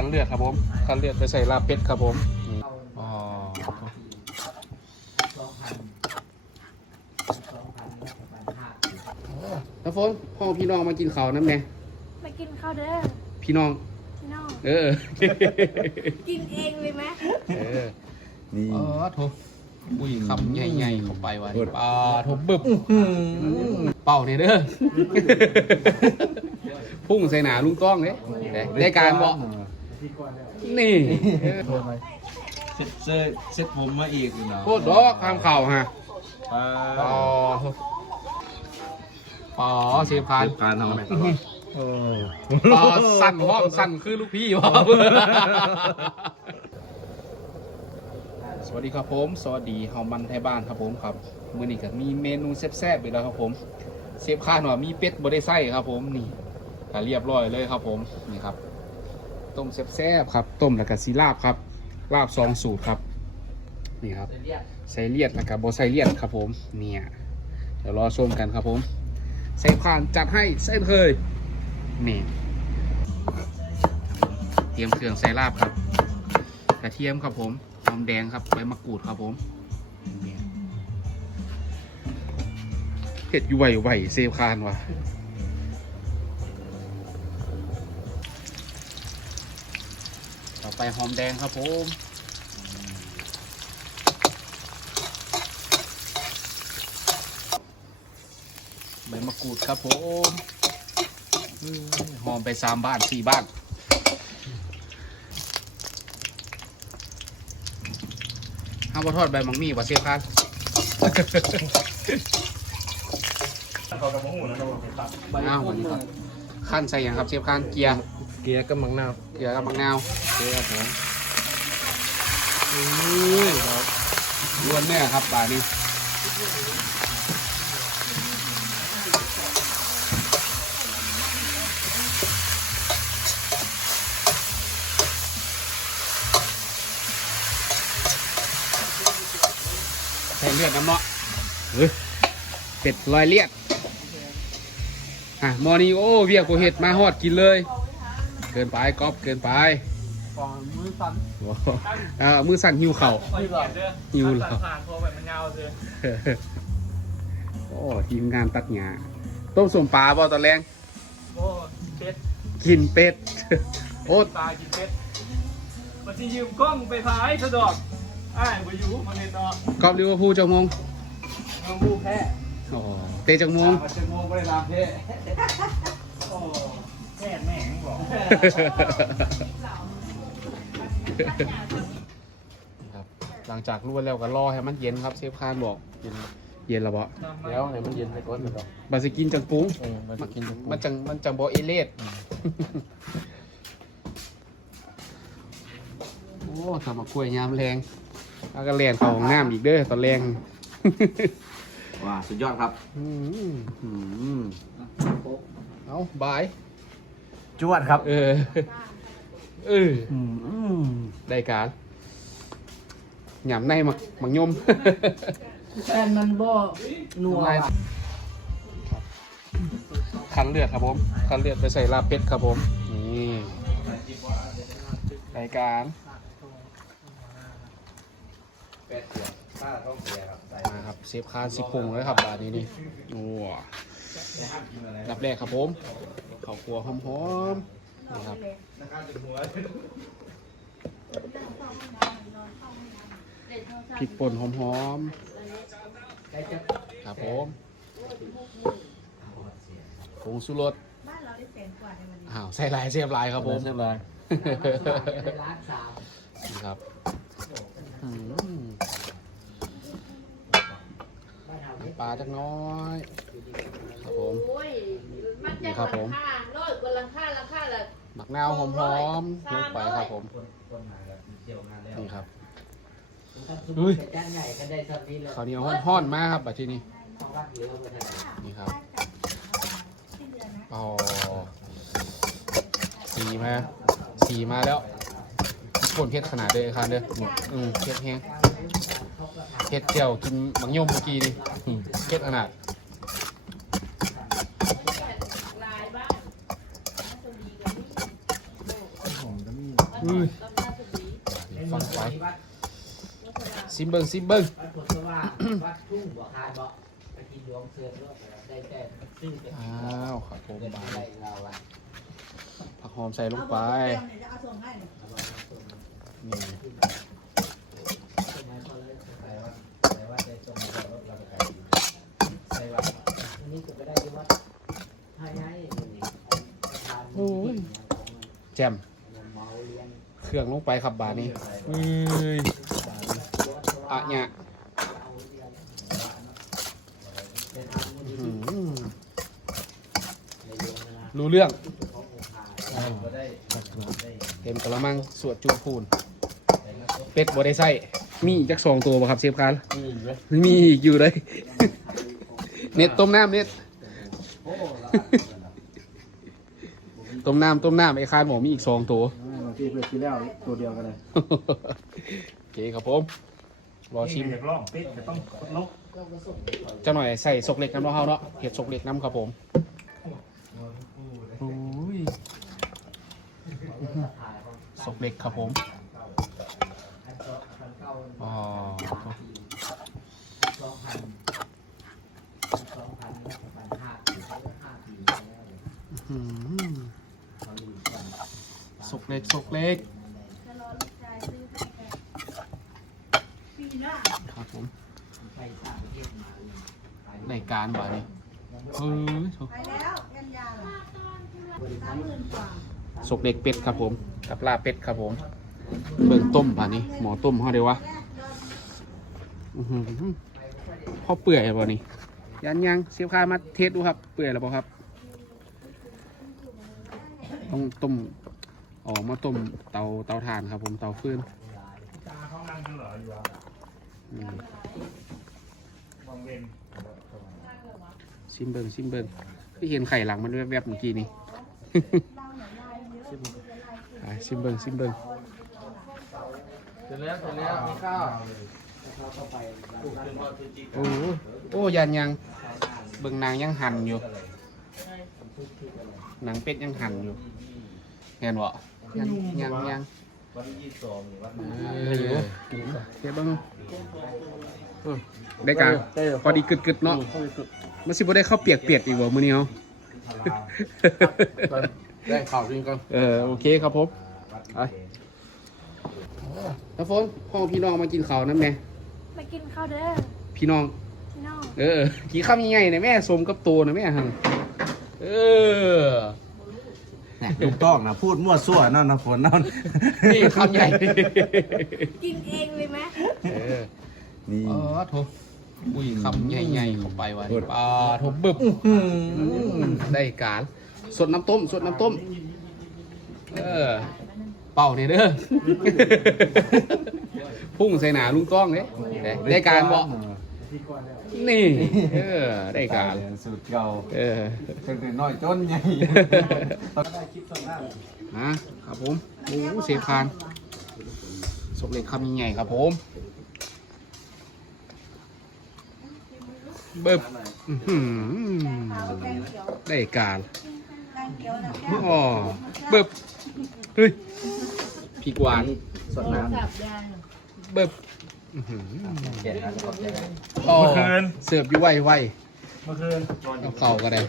คันเลือดครับผมคันเลือดไปใส่ลาบเป็ดครับผมนี่อ๋อแล้วฝนพ่อพี่น้องมากินข้าวน้ำแน่มากินข้าวเด้อพี่น้อง พี่น้อง เออ กินเองเลยไหมเออนี่อ๋อโถอุ้ยคำใหญ่ๆเข้าไปว่ะนี่ปลาโถบึบเป่าเนี่ยเด้อพุ่งใส่หนาลุงต้องเนี่ยได้การบ่ นี่เซ็ตเซ็ตเซ็ตผมมาอีกเนาะโคตรดอกข้ามเข่าฮะปลาปอปอเสียพานการทำไหมปอสั่นห้องสั่นคือลูกพี่วะสวัสดีครับผม สวัสดีเฮามันไทยบ้านครับผมครับมื้อนี้ก็มีเมนูแซ่บๆอีกแล้วครับผมเซฟข้าวหน่อยมีเป็ดบ่ได้ไส้ครับผมนี่ก็เรียบร้อยเลยครับผมนี่ครับ ต้มแซ่บๆครับ ต้มแล้วก็สีลาบครับ ลาบสองสูตรครับ นี่ครับใส่เลียดแล้วก็บ่ใส่เลียดครับผม เนี่ย เดี๋ยวรอชมกันครับผม ใส่ผ่านจัดให้เส้นเคย นี่ เตรียมเครื่องใส่ลาบครับ กระเทียมครับผมหอมแดงครับใบมะกรูดครับผมเนี่ยเผ็ดอยู่ไหวไหวเซฟคานว่ะ ต่อไปหอมแดงครับผมใบมะกรูดครับผมอื้อหอมไปสามบ้านสี่บ้านห้ามบ่ทอดใบมังมี่ว่าเสียคันเขากับมะฮูนะเราไปตัดอ้าวมันครับขั้นใส่อย่างครับเชฟคันเกียร์ เกียร์กับมังนาวเกียร์กับมะนาวเกียร์ผมอื้อครับล้วนแน่ครับบาดนี้ใส่เลือดน้ำเนาะเฮ้ยเป็ดลอยเลียดอะมอนี้โอ้เวียกโกเห็ดมาฮอดกินเลย เกินไปก๊อฟเกินไปก่อนมือสั่นว้าวอ่ามือสั่นหิวเข่าไม่หลอดเด้อหิวเหรอผ่านพอแบบมันยาวเลยโอ้ทีมงานตัดหญ้าต้มสมปลาบ่ตอนแรงโอ้เป็ดกินเป็ดโอ้ตายกินเป็ดมันจะยืมกล้องไปถ่ายสะดอกอ้ายมาอยู่มาเล่นเนาะกอบลิเวอร์พูลจังมงเมืองบูแพ้อ๋อเตะจังมงมาจะงงไปรามเพ่โอ้แค่แม่งบอก ครับ หลังจากลวกแล้วก็รอให้มันเย็นครับเชฟคานบอกเย็นเย็นแล้วบ่แล้วให้มันเย็นไปก่อนนะครับบาสิกินจังปุ้งเออมาจะกินมันจังมันจังบ่เอเลดโอ้ทำมากล้วยยามแรงแล้วก็แลนเข้าห้องน้ำอีกเด้อตอนแรงว้าสุดยอดครับอืมอืมเอาบาย จวดครับเออ เออ อืมได้การหยำในมักมักยมแฟนมันบ่นัวคันเลือดครับผม คันเลือดไปใส่ลาบเป็ดครับผม นี่รายการเป็ดเสียข้าต้องเสียครับใส่มาครับเซฟคานสิปรุงเลยครับบาทนี้นี่โอ้ รับแรกครับผมข้าวคั่วหอมๆนี่ครับพริกป่นหอมๆครับผมผงสุรสบ้านเราได้แสนกว่าในวันนี้อ้าวใส่ลายเสียบลายครับผมเรียบร้อยร้านสามนี่ครับอืม ปลาจักน้อย ครับผม โอ้ยมันจะนี่ครับผมราคาร้อยกว่าราคาราคาละ หมักนาวหอมๆลงไปครับผมนี่ครับ อุ้ย จ้างใหญ่ก็ได้สักนิดเลยข้าวเหนียวห้อนๆมากครับแบบที่นี่เพราะว่าเดี๋ยวมันจะนี่ครับอ๋อสีมาสีมาแล้วคนเพชรขนาดเด้อครับเด้ออืมเพชรแห้ง เพชรเจียวกินบางยมเมื่อกี้นี่อืมเพชรขนาดลายบ้านผมจะมีเออุ้ยฟังไปซิมเบิงซิมเบิงวัดผลสว่างวัดทุ่งบ่อคายบ่ไปกินดวงเสือด้วยได้แต่ซื้อไปอ้าวครับผมเงินบาอะไรยเราอะผักหอมใส่ลงไปนี่ ใช่ไหมพอเลยใส่วัดใส่วัดได้ตรงนี้เราเราไปใส่วัดอันนี้ก็ไปได้ที่วัด ให้ให้นี่ประธานมูลนิธิของมันแจมเมาเลี้ยงเครื่องลงไปครับบาดนี้เอ้ยอะเนี่ยเอาเลี้ยงเป็นทางมูลนิอื้ธิอหือในเรื่องนะรู้เรื่องขององค์การก็ได้ได้เต็มกระมังสวดจูพูน เป็ดบได้ใส่มีอีกจักสองตัวป่ะครับเซฟคานมีอีกไหมมีอีกอยู่เลย เน็ตต้มน้ำเน็ตโอ้ละ ต้มน้ำต้มน้ำไอ้คานบอกมีอีกสองตัวบางทีเพื่อกินแล้วตัวเดียวกันเลยโอเคครับผมรอชิมอยากลองเป็ดก็ต้องลกจะหน่อยใส่สกเล็กน้ำเนาะเฮาเนาะเห็ดสกเล็กน้ำครับผมโอ้ยสกเล็กครับผมอ๋อ สองพันสองพันสองพันห้าปีห้าปีแล้ว อื้อหือ เขาอยู่กัน สกเล็กสกเล็กให้แกปีหน้าครับผมไปต่างประเทศมาเลยในการบ่านี้เฮ้ยไปแล้วยันยาเหรอสกสกเล็กเป็ดครับผม กับลาเป็ดครับผม เบิ่งต้มบ่านี้หมอต้มเฮาเดียววะอื้อหือพอเปื่อยบ่นี่ยันยังเสียบคามาเทสดูครับ เปื่อยแล้วบ่าครับ ต้องต้มออกมาต้มเตาเตาถ่านครับผมเตาฟืนตาเขานั่งกันเหรออยู่อะอืมมองเวนซิมเบิงซิมเบิงที่เห็นไข่หลังมันแวบๆเมื่อกี้นี่อะซิมเบิงซิมเบิงเสร็จแล้วเสร็จแล้วมีข้าวโอ้โหโอ้ยันยังเบิ่งนางยังหั่นอยู่หนังเป็ดยังหั่นอยู่ เห็นบ่ยังยังยังวันที่ยี่สิบสองนี่วัดเออเดี๋ยวเบิ่งโอ้ยได้การพอดีกึดๆเนาะมันสิบ่ได้เข้าวเปียกๆอีกบ่มื้อนี้เฮา แรงข่าวจริงก่อนเออโอเคครับผมไปแล้วฝนพ่อพี่น้องมากินข้าวนั่นแม่ไปกินข้าวเด้อพี่น้อง พี่น้อง เออกี่คำยังไงเนี่ยแม่สมกับตัวนะแม่ฮังเออ ถูกต้องนะพูดมั่วซั่วนั่นนะฝนนั่นนี่คำใหญ่กินเองเลยไหมเออนี่อ๋อโถอุ้ยคำใหญ่ๆเข้าไปวะนี่ปลาโถบึบได้การสดน้ำต้มสดน้ำต้ม เออ เป่าเนี่ยเด้อพุ่งใส่หนาลุงต้องเนี่ยได้การบ่ นี่ เออ ได้การสูตรเก่าเออเป็นน้อยจนใหญ่นะครับผมโอ้เสียพานสกเล็กคำใหญ่ๆครับผมเบิบอื้อหือเอาแกงเขียวได้การแกงเขียวนะอ๋อเบิบเฮ้ยพริกหวานสดน้กับยาเบิบ อื้อหือำแก่แล้วก็แก่อ๋อเสิร์ฟอยู่ไวไวเมื่อคืนๆเอาเข่าก็ได้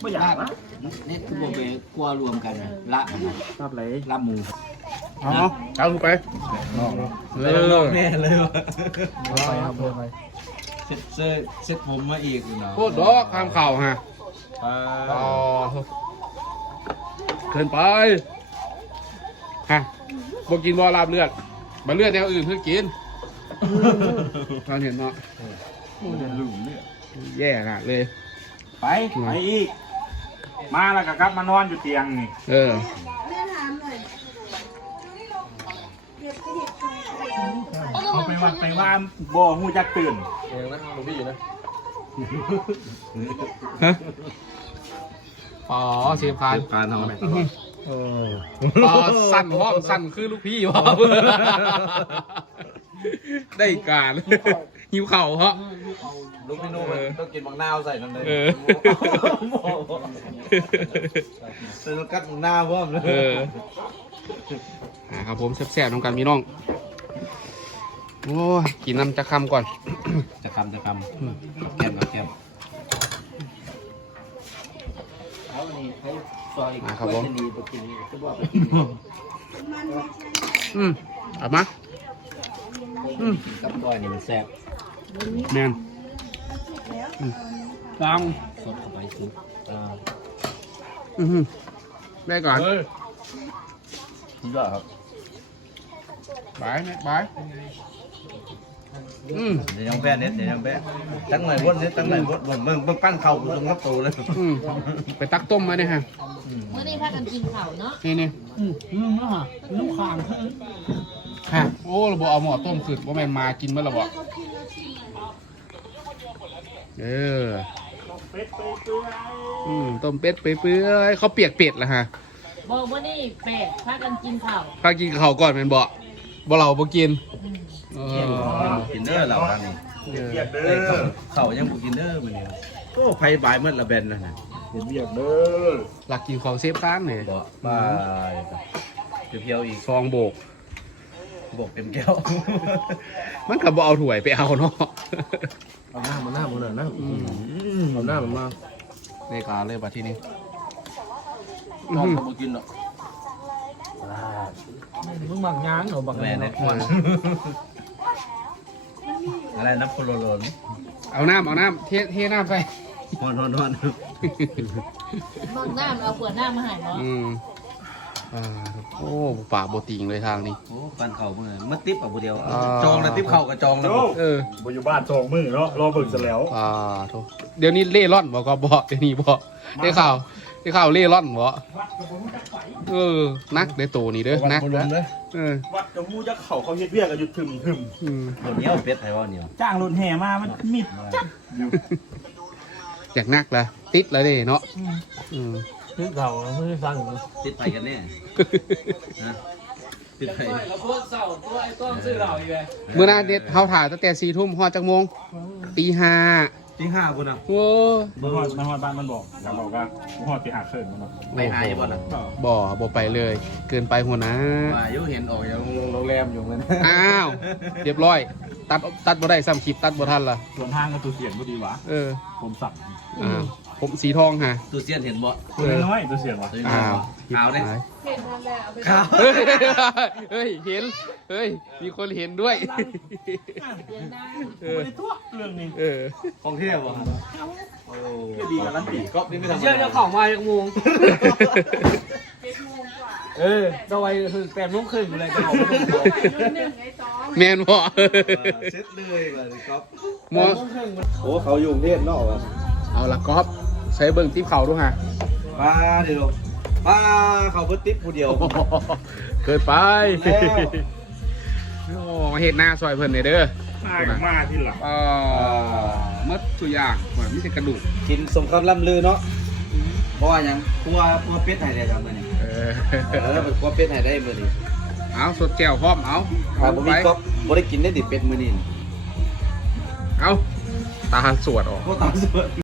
ไม่อยากนะนี่คือโบเบกลัวรวมกันนะละมันนะภาพไหลละหมูอ๋อเอาลูกไปเออแน่เลยวะไปครับไปเซ็ตเซ็ตเซ็ตผมมาอีกเนาะโคตรดอกข้ามเข่าฮะอ่าต่อเกินไปฮะบอกกินบอลาบเลือดมาเลือดแนวอื่นเพื่อกิน ตอนเห็นเนาะเรียนรู้เนี่ยแย่ขนาดเลย ไปไปอีก มาแล้วก็กลับมานอนอยู่เตียงนี่เออแม่ถามหน่อยเก็บไปเด็กใครเขาไปวัดไปว่านบ่หูจักตื่นเองนะหลวงพี่อยู่นะฮะอ๋อเสียพานการทำอะไรอ๋อสั่นห้องสั่นคือลูกพี่วะ ได้การหิวเข่าเหรอลูกพี่นุ่มมันต้องกินบางนาวใส่นั่นเลยเออเป็นกัดบางนาวเพิ่มเลยเอออ่าครับผมแซ่บๆน้องกันพี่น้องโอ้ยกินน้ำจะคำก่อน จะคำจะคำแก้มกับแก้มเอาอันนี้ให้ซอยมาครับผมจะดีบ่กินจะบอกมันไม่ใช่อืมเอามา อืม กับก้อยนี่มันแซ่บแมนแล้วฟังสดเข้าไปซุปอ่าอือหือได้ก่อนเฮ้ยนี่ก็ครับบายเนี่ยบายอืมเดี๋ยวยังแพ้เน็ตเดี๋ยวยังแพ้ตั้งไหนบดเน็ตตั้งไหนบดเบิ่งเบิ่งเบิ่งปั้นเข่าตรงกับตูเลยอืมไปตักต้มมาเนี่ยฮะเมื่อนี้พากันกินข้าวเนาะนี่นี่อืมอืมแล้วฮะลูกคาง ฮะโอ้เราบอกเอาหม้อต้มขึ้นว่าแม่นมากินเมื่อเราบอกเขากินแล้วสิเอออืมต้มเป็ดไปเปื่อยเขาเปียกเป็ดละฮะบอกว่านี่เป็ดพากันกินข้าวพากินข้าวก่อนแมันบ่บ่เราบ่กินอืมเออกินเด้อเราทางนี้เออเอ้ยเข่าเข่ายังบ่กินเด้อมื้อนี้โอ้ไผบายเมื่อละแบนนะฮะหลักกินของเซฟค้านเนี่ยบ่บายเพียวๆอีก ฟองโบก บอกเต็มแก้ว มันก็บ่เอาถ้วยไปเอาเนาะเอาหน้ามาหน้ามาหน่อยนะอืมเอาหน้ามันมาในกาเลยบัดที่นี้น้องก็บ่กินหรอกมึงหมักงานเหรอบักแม่แม่เนี่เนี่ยยอะไรนะโคโลโลนเอาน้ำเอาน้ำเทเทน้ำใส่ฮอนฮอนฮอนนอกน้ำเอาขวดน้ำมาให้เนาะ อืมอ่าโอ้ปากโบติงเลยทางนี้ โอ้ปั้นเข่ามื้อมาติ๊บเอาผู้เดียวอ่า จองแล้วติ๊บเข่าก็จองแล้วโจ้เออ บอยู่บ้านสองมือเนาะรอเบิ่งซะแล้วอ่าโถเดี๋ยวนี้เล่ร่อนบอกก็บอกเดี๋ยวนี้บอกได้ข่าวได้ข่าวเล่ร่อนบอกเออนักได้โตนี่เด้อนักลนะมเลยเออวัดกับมูจะเข่าเขาเฮ็ดเวียกกันอยู่ถึมถึมอืมตัวเหนียวเป็ดไทยว่าเหนียวจ้างรถแห่มา มันมิดจัดอยากนักละติดแล้วเด้เนาะอืม คือเก่าไม่ได้ฟังเลยติดไปกันแน่นะติดไปเราโคตรเศร้าตัวไอ้ต้องซื้อเราอีกเลยเมื่อหนาเด็ดเขาถ่ายตั้งแต่สี่ทุ่มฮอดจักโมงตีห้าจริงห้าคุณอะโอ้มันฮอดมันฮอดบ้านมันบอกอยากบอกว่ามันฮอดไปหาเขินมันเนาะไปหาอยู่บ่ล่ะบ่บ่ไปเลย เกินไปหัวหนะมาอยู่เห็นออกจากโรงแรมอยู่เหมือนอ้าวเรียบร้อย ตัดตัดบ่ได้ซ้ำคลิปตัดบ่ทันล่ะส่วนห้างกับตัวเสียนก็ดีวะเออผมสับอ้าว ผมสีทองฮะตูเซียนเห็นบ่ตัวน้อยๆตัวเสียนวะอ้าวขาวเนี่ยหายเห็นทำแล้วเอาไปขาวเฮ้ยเฮ้ยเห็นเฮ้ยมีคนเห็นด้วยเสียงดังเออไม่ได้ตัวเรื่องนี้เออของเทพบ่ครับโอ้ไม่ดีกับรันตีก๊อฟนี่ไม่ธรรมเชื่อดาเจ้าของมาจากมุงเจ็ดโมงกว่าเออตะไวคือแปดโมงครึ่งเลยก็ออกมาไปรุ่นหนึ่งไอ้ตองแมนบ่เซ็ตเลยว่าก๊อฟหมอโอ้เขาอยู่กรุงเทพนอกอะเอาละก๊อฟ ใช้เบิ่งติ๊บเขาด้วยฮะป้าเดี๋ยวป้าเขาเพิ่ติ๊บผู้เดียวเกินไปแล้วโอ้มาเห็ดหน้าซอยเพิ่นเนี่ยเด้อมากับมาที่หลังเอ่อมัดตัวอย่างเหมือนไม่ใช่กระดูกกินสมคำล่ำลือเนาะเพราะว่าหยังกลัวกลัวเป็ดไห้ได้ครับมื้อนี้เออเออเป็นกลัวเป็ดไห้ได้มื้อนี้เอาสดแก้วพร้อมเอาถ้าเอาบ่ไปมีก๊อฟบ่ได้กินได้ดิเป็ดมื้อนี้เอาตาสวดออกโคตรตามสวด